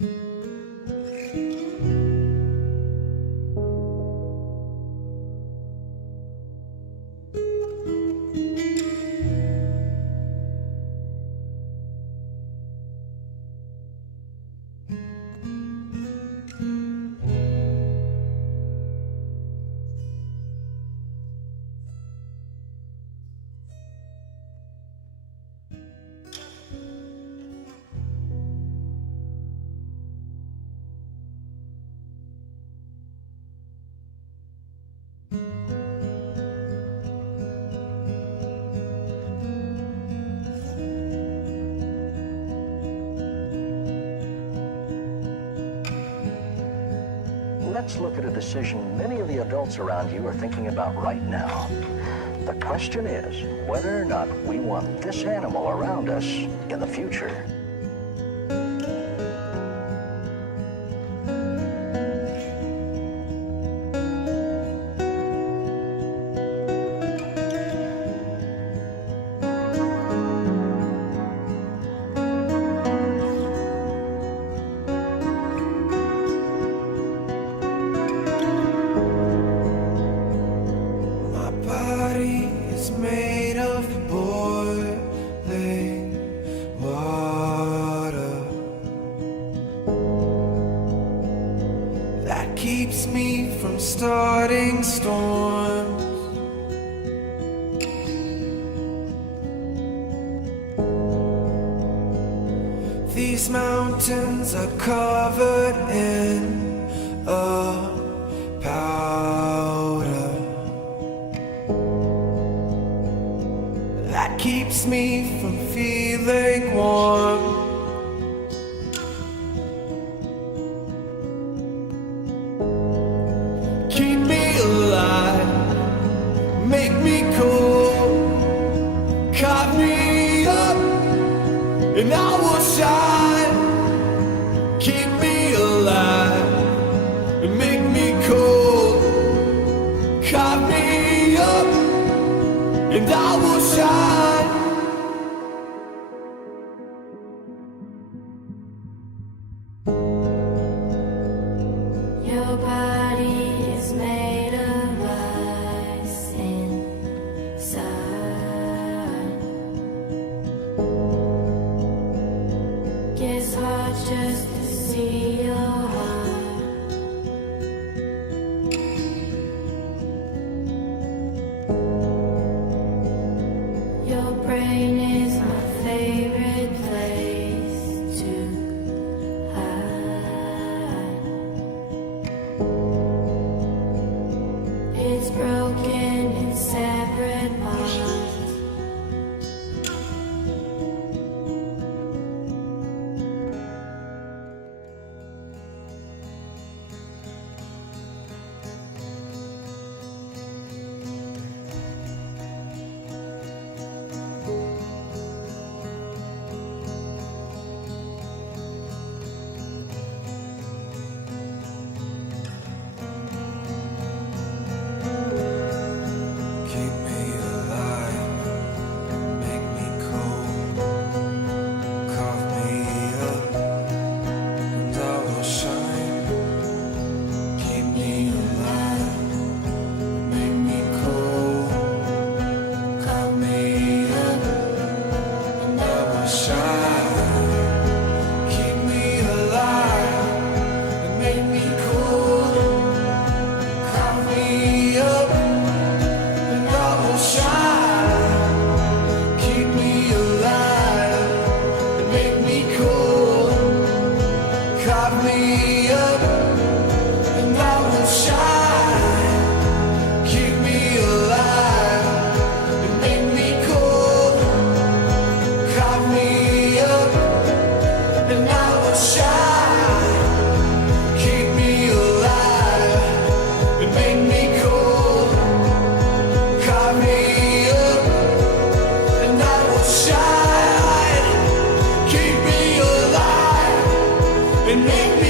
Let's look at a decision many of the adults around you are thinking about right now. The question is whether or not we want this animal around us in the future. Made of boiling water that keeps me from starting storms. These mountains are covered in a powder that keeps me from feeling warm. Keep me alive, make me cool, carve me up, and I will shine. Keep me alive, and make me cool, carve me up, and I will shine. Your body is made of ice inside. Gets hard just to see your heart. Your brain is my favorite place to hide. It's broken in separate parts. Keep me alive, make me cold, carve me up, and I will shine. Keep me alive, make me cold, carve me up, and I will shine. Keep me alive, and make me cool, carve me up, and I will shine. Keep me alive and make me cool. Carve me up and I will shine. Keep me alive and make me cool. Carve me up and I will shine. Keep me alive and make me cool. Carve me up and I will shine. Keep me alive and make me